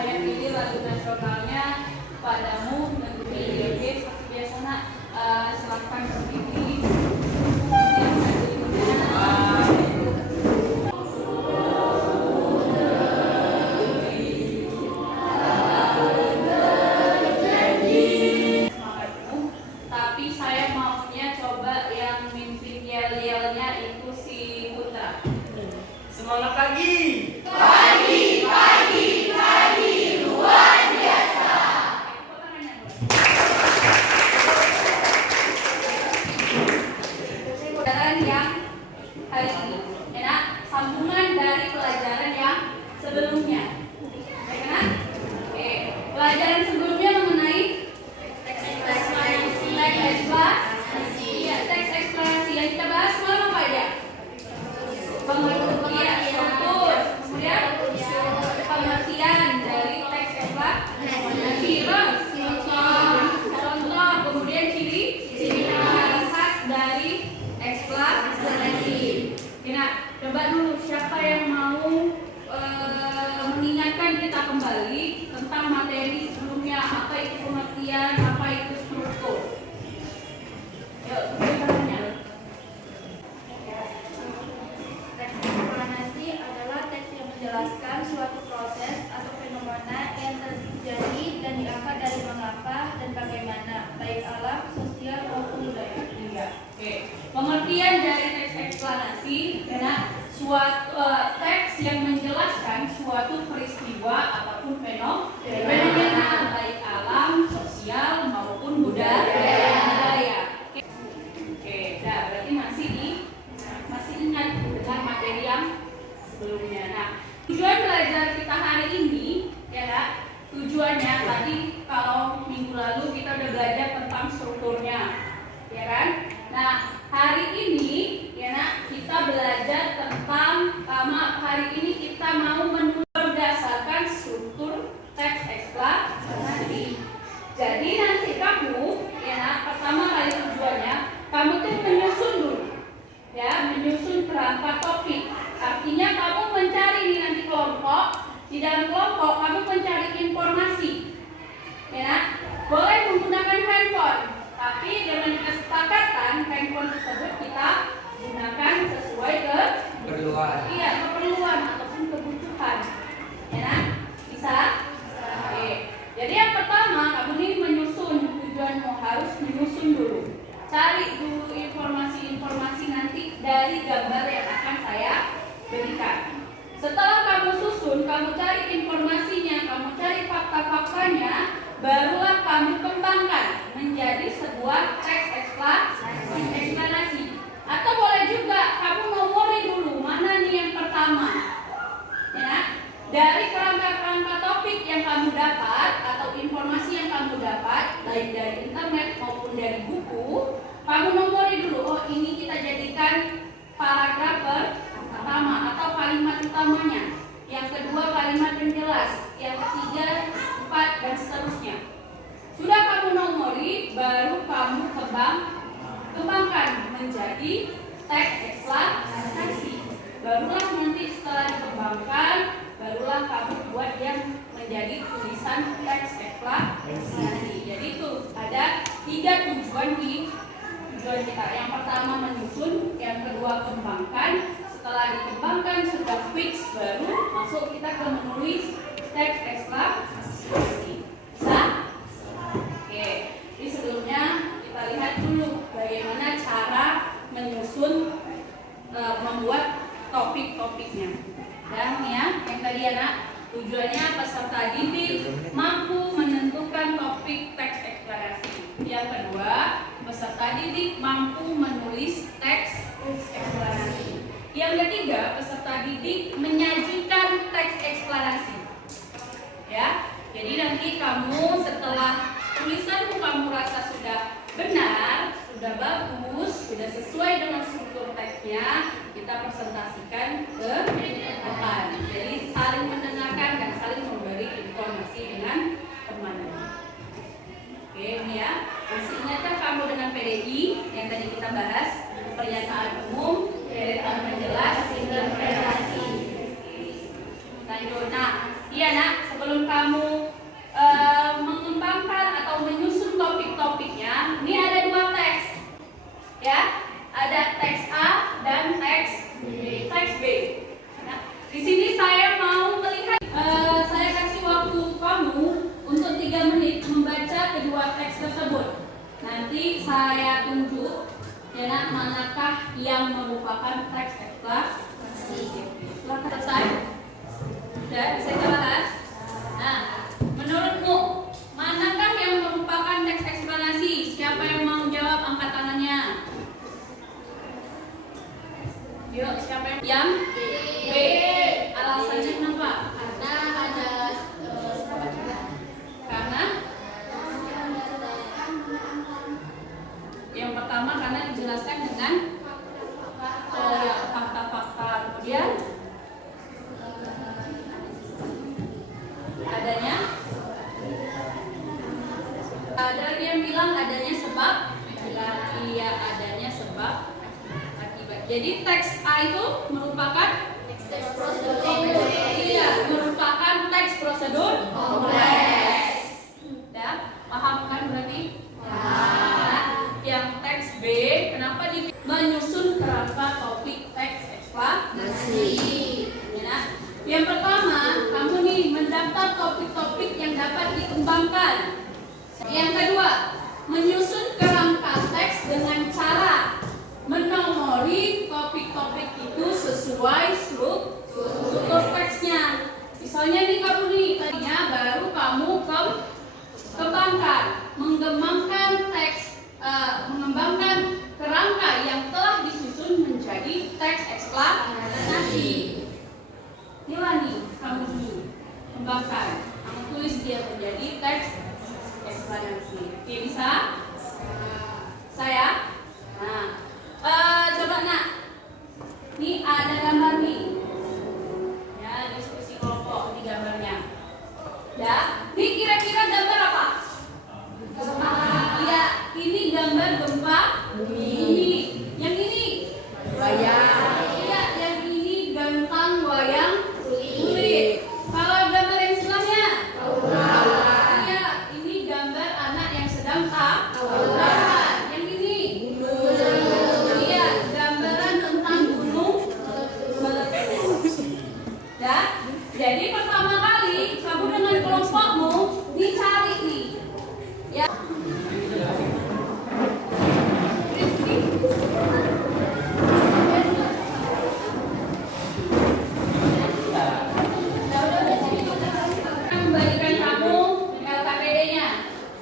saya pilih lagu nasionalnya Padamu lagu PDB seperti biasa nak. Silakan berdiri. Tapi saya maunya coba yang mimpin yel-yelnya itu si Putra. Semangat pagi. Pagi, luar biasa. Pelajaran yang hari ini, ya nak, sambungan dari pelajaran yang sebelumnya, ya kan? Oke, pelajaran sebelumnya mengenai teks eksplanasi. Iya, teks eksplanasi yang kita bahas semalam apa ya? Pengertian struktur, kemudian pengertian dari teks eksplanasi, contoh, kemudian ciri khas dari eksplanasi. Nah, coba dulu siapa yang mau mengingatkan kita kembali tentang materi sebelumnya, apa itu pengertian, apa itu struktur. Yuk, bertanya. Teks eksplanasi adalah teks yang menjelaskan suatu proses atau fenomena yang terjadi dan diangkat dari mengapa dan bagaimana, baik alam, sosial maupun budaya. Oke, pengertian dari teks eksplanasi adalah suatu teks yang menjelaskan suatu peristiwa ataupun fenomena baik alam, sosial maupun budaya. Oke, nah berarti masih ingat dengan materi yang sebelumnya. Nah, tujuan belajar kita hari ini ya Kak, tujuannya tadi kalau minggu lalu kita udah belajar tentang strukturnya, ya kan? Nah, hari ini ya nak, kita belajar tentang hari ini kita mau menulis berdasarkan struktur teks eksplanasi. Jadi nanti kamu ya nak, pertama kali tujuannya kamu tuh menyusun dulu. Ya, menyusun kerangka topik. Artinya kamu mencari nih nanti kelompok. Di dalam kelompok kamu mencari informasi. Ya nak? Boleh menggunakan handphone. Tapi dengan kesepakatan handphone tersebut kita gunakan sesuai keperluan ataupun kebutuhan. Ya nak? Bisa? Oke. Jadi yang pertama kamu nih menyusun, tujuanmu harus menyusun dulu. Cari dulu informasi-informasi nanti dari gambar yang akan saya berikan. Setelah kamu susun, kamu cari informasinya, kamu cari fakta-faktanya, barulah kamu kembangkan menjadi sebuah teks eksplanasi. Atau boleh juga kamu nomori dulu mana nih yang pertama. Ya, dari kerangka-kerangka topik yang kamu dapat atau informasi yang kamu dapat baik dari internet maupun dari buku, kamu nomori dulu. Oh, ini kita jadikan paragraf pertama atau kalimat utamanya. Yang kedua kalimat penjelas, yang ketiga, empat dan seterusnya. Sudah kamu nomori, baru kamu kembangkan menjadi teks eksplanasi. Barulah nanti setelah dikembangkan, barulah kamu buat yang menjadi tulisan teks eksplanasi. Jadi itu ada 3 tujuan kita. Yang pertama menyusun, yang kedua kembangkan. Setelah dikembangkan sudah fix, baru masuk kita ke menulis teks eksplanasi. Bisa? Oke. Jadi sebelumnya kita lihat dulu bagaimana cara menyusun, membuat topik-topiknya. Dan ya, yang tadi ya nak, tujuannya peserta didik mampu menentukan topik teks eksplanasi. Yang kedua, peserta didik mampu menulis teks eksplanasi. Yang ketiga, peserta didik menyajikan teks eksplanasi. Ya, jadi nanti kamu setelah tulisanmu kamu rasa sudah benar, sudah bagus, sudah sesuai dengan struktur teksnya, kita presentasikan ke depan. Jadi saling mendengarkan dan saling memberi informasi dengan teman. Oke, ini ya. Masih ingatkah kamu dengan PDI yang tadi kita bahas? Pernyataan umum, pernyataan menjelas, interpretasi. Lanjut. Nah, iya nak. sebelum kamu mengembangkan atau menyusun topik-topiknya, ini ada dua teks, ya, ada teks A dan teks B. Nah, di sini saya mau melihat, saya kasih waktu kamu untuk 3 menit membaca kedua teks tersebut. Nanti saya tunjuk, ya, manakah yang merupakan teks eksplanasi. Setelah selesai, sudah bisa kita bahas. Nah, menurutmu manakah yang merupakan teks eksplanasi? Siapa yang mau jawab, angkat tangannya. Yuk, siapa yang B? Alasannya kenapa? Karena yang pertama karena dijelaskan dengan fakta-fakta. Kemudian adanya, ada yang bilang adanya sebab, iya, adanya sebab akibat. Jadi teks A itu merupakan teks prosedur. Iya, merupakan teks prosedur kompleks. Ya, paham kan berarti? Nah, yang teks B, kenapa menyusun kerangka topik teks eksplanasi? Ya, yang pertama, kamu nih mendaftar topik-topik yang dapat dikembangkan. Yang kedua, menyusun kerangka teks dengan cara menomori topik-topik itu sesuai struktur teksnya. Misalnya nih kamu nih, tadinya baru kamu kembangkan, mengembangkan kerangka yang telah disusun menjadi teks eksplanasi. Inilah nih kamu kembangkan, kamu tulis dia menjadi teks eksplanasi. Oke, bisa? Saya? Nah, coba nak, ini ada gambar nih, ya, diskusi kelompok di gambarnya. Ya, ini kira-kira gambar apa? Gempa. Iya, ini gambar gempa bumi. Yang ini wayang. Iya, yang ini gantang wayang kulit. Kalau gambar yang sebelumnya, iya, ini gambar anak yang sedang tawuran. Yang ini, iya, gambaran tentang gunung meletus. Ya, jadi pertama kali kamu dengan kelompokmu dicari nih, ya. Kembalikan kamu LKPD-nya,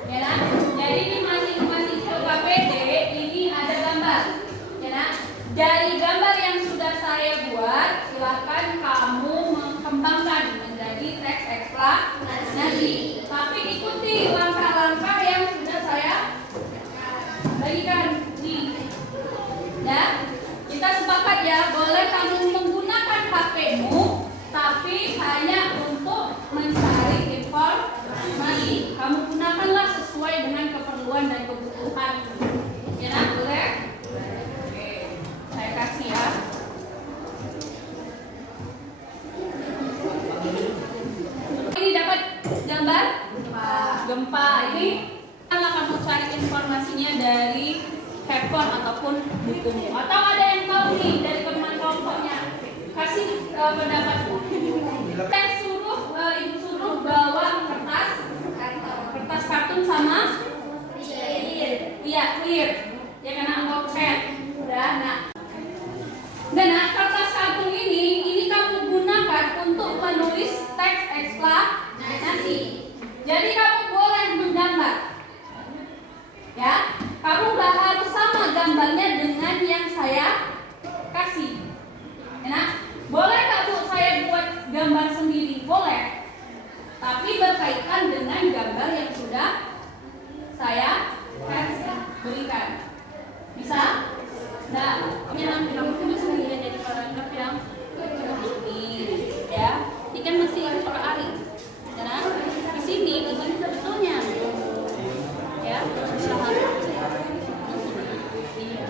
ya nak? Jadi di masing-masing LKPD ini ada gambar, ya nak? Dari gambar yang sudah saya buat, silakan kamu mengembangkan menjadi teks eksplanasi. Tapi ikuti langkah-langkah yang sudah saya bagikan nih. Ya, kita sepakat ya, boleh kamu menggunakan HP-mu, tapi hanya untuk mencari informasi. Kamu gunakanlah sesuai dengan keperluan dan kebutuhan. Ya, nak? Boleh? Oke, saya kasih ya. Ini dapat gambar gempa. Ini kalau kamu cari informasinya dari handphone ataupun bukumu, atau ada yang tahu nih dari teman kelompoknya, kasih pendapatmu. Kita ibu suruh bawa kertas kartun sama clear, ya, karena enggak cat. Udah, nak. Dan kertas kartun ini kamu gunakan untuk menulis teks eksplanasi. Jadi kamu boleh menggambar, ya. Kamu nggak harus sama gambarnya dengan yang saya kasih, ya, nak. Boleh nggak Bu saya buat gambar sendiri? Boleh, tapi berkaitan dengan gambar yang sudah saya berikan. Bisa? Nah, ini nanti kamu tulis bagian dari paragraf yang ini, ya. Ini kan masih per hari, ya. Di sini begini sebetulnya, ya. Usahakan, iya,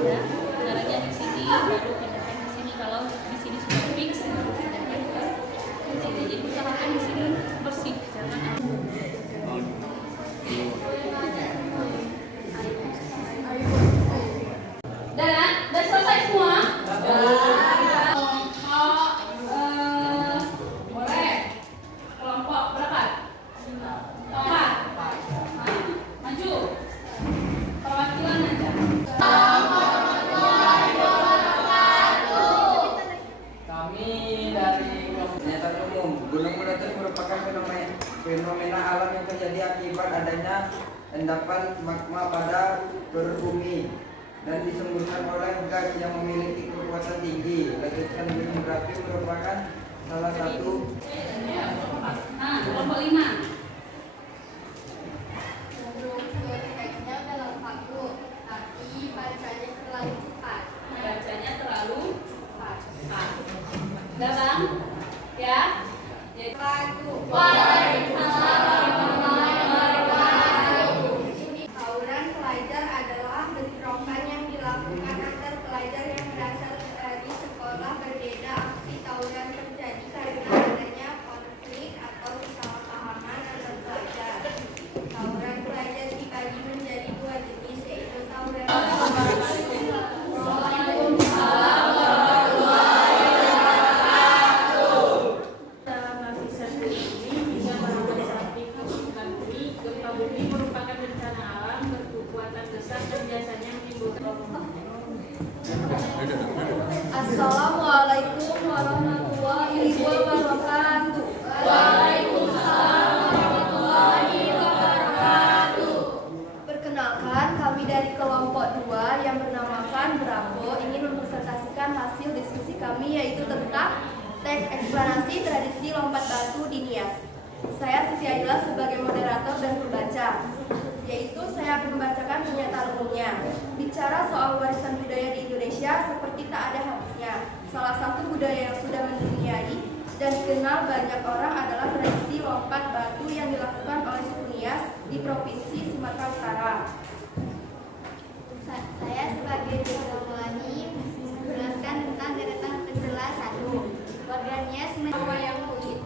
ya. Caranya di sini baru pindahkan di sini. Kalau di sini sudah fix, pindahkan ke sini. Jadi usahakan di sini fenomena alam yang terjadi akibat adanya endapan magma pada perut bumi dan disembuhkan oleh gas yang memiliki kekuatan tinggi. Letusan gunung berapi merupakan salah satu. Nah, kelompok 5. Teksnya dalam paku, tapi bacanya terlalu cepat. Bacanya terlalu cepat. Gampang? Ya. Jadi Tawuran pelajar adalah bentrokan yang dilakukan antar pelajar yang berasal dari sekolah berbeda. Aksi tawuran terjadi karena adanya konflik atau kesalahpahaman antar pelajar. Tawuran pelajar dibagi menjadi dua jenis, yaitu tawuran Dalam lapisan bumi ini hingga mencapai kaki gempa bumi merupakan bencana alam berkekuatan besar dan biasanya menimbulkan. Assalamualaikum warahmatullahi wabarakatuh. Waalaikumsalam warahmatullahi wabarakatuh. Perkenalkan, kami dari kelompok 2 yang bernamakan Bravo ingin mempresentasikan hasil diskusi kami, yaitu tentang teks eksplanasi tradisi lompat batu di Nias. Saya Siti Aila sebagai moderator dan pembaca, yaitu saya akan membacakan pernyataan umumnya. Bicara soal warisan budaya di Indonesia seperti tak ada habisnya. Salah satu budaya yang sudah menduniai dan dikenal banyak orang adalah tradisi lompat batu yang dilakukan oleh suku Nias di Provinsi Sumatera Utara. Saya sebagai Dewi menjelaskan tentang deretan penjelas 1. Warga Nias wayang kulit.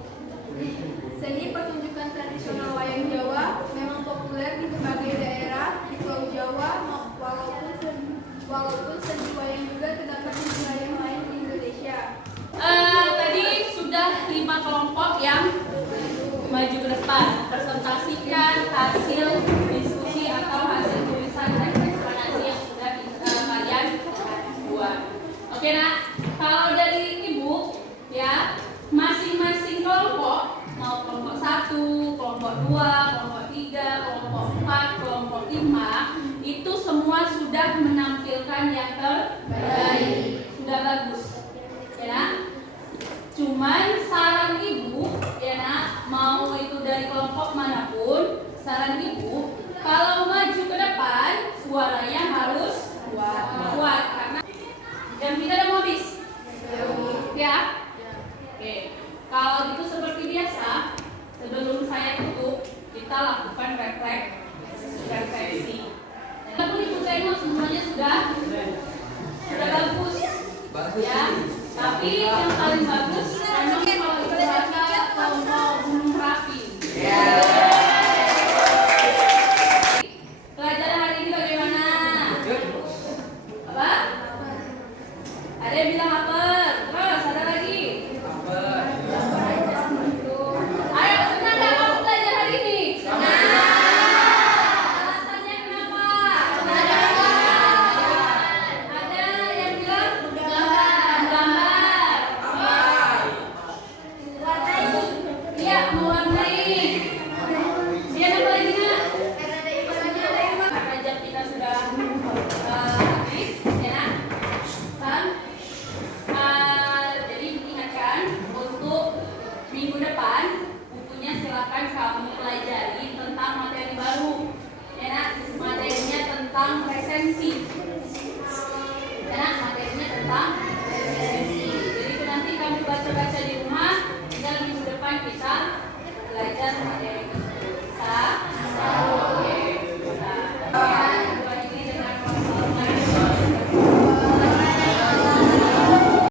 Seni pertunjukan tradisional wayang Jawa memang populer di berbagai daerah di Pulau Jawa, walaupun seni wayang juga terdapat di wilayah lain di Indonesia. Tadi sudah 5 kelompok yang maju ke depan presentasikan hasil diskusi atau hasil tulisan dan eksplanasi yang sudah kalian buat. Oke nak, kalau dari ibu ya masing-masing kelompok, mau kelompok 1, kelompok 2, kelompok 3, kelompok 4, kelompok 5 itu semua sudah menampilkan yang terbaik, sudah bagus ya nak. Cuman saran ibu ya nak, mau itu dari kelompok manapun, saran ibu kalau maju ke depan suaranya harus kuat karena jam kita udah mau habis ya. Oke, kalau gitu seperti biasa sebelum saya tutup kita lakukan refleksi. Walaupun ibu tengok semuanya sudah bagus ya, tapi yang paling bagus memang kalau ibu baca kelompok Gunung Merapi. Pelajaran hari ini bagaimana? Apa? Ada yang bilang apa? Terus ada lagi? Ayo, senang gak kamu belajar hari ini? Alasannya kenapa? Ada yang bilang? Gambar. Iya, mewarnai. Dia apa lagi nak? Karena jam kita sudah habis, ya nak? Jadi diingatkan untuk minggu depan bukunya silakan kamu pelajari tentang materi baru. Ya nak, materinya tentang resensi.